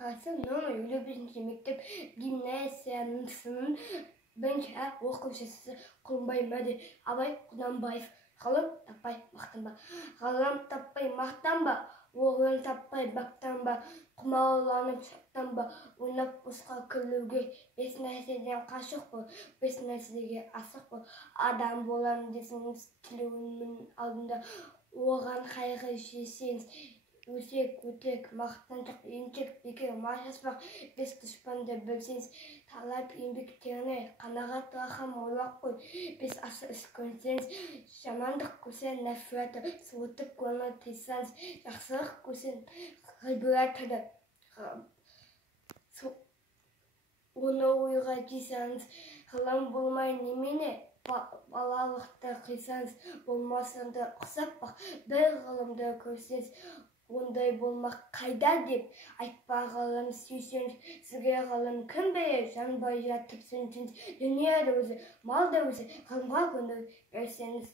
Kalsın onu öyle birinci mektep gimnaziyasının birinci оқушысы Құлынбай Абай Құнанбаев. Ғылым таппай мақтанба. Ғалам таппай мақтанба. Оғлан таппай бақтанба. Құмаланып шаттанба. Ойнап босқа күлуге. Бес нәрседен қашық бол. Бес нәрседе асық бол. Адам болам десеңіз тілеуімнің алдында. Оған қайғы жесеңіз. Өсек, өтек, мақтаншақ, еншек, бекер, машаспақ, бес дұшпанды білсеңіз, талап еңбектеріне қанағат рахым ойлап қой, бес асы іс көрсеңіз, жамандық көрсең нәфраты, суытып көңіл тыйсаңыз, жақсылық көрсең ғибратты, оны ойға жисаңыз, ғылым болмай немене, балалықты қисаңыз, болмасында ұқсап бақ, бір ғылымды көрсеңіз, ондай болмақ қайда деп айтпа ғылым сүйсеңіз, сізге ғылым кім берер, жанбай жатып сенсеңіз, дүние де өзі, мал да өзі, ғылымға көңіл берсеңіз.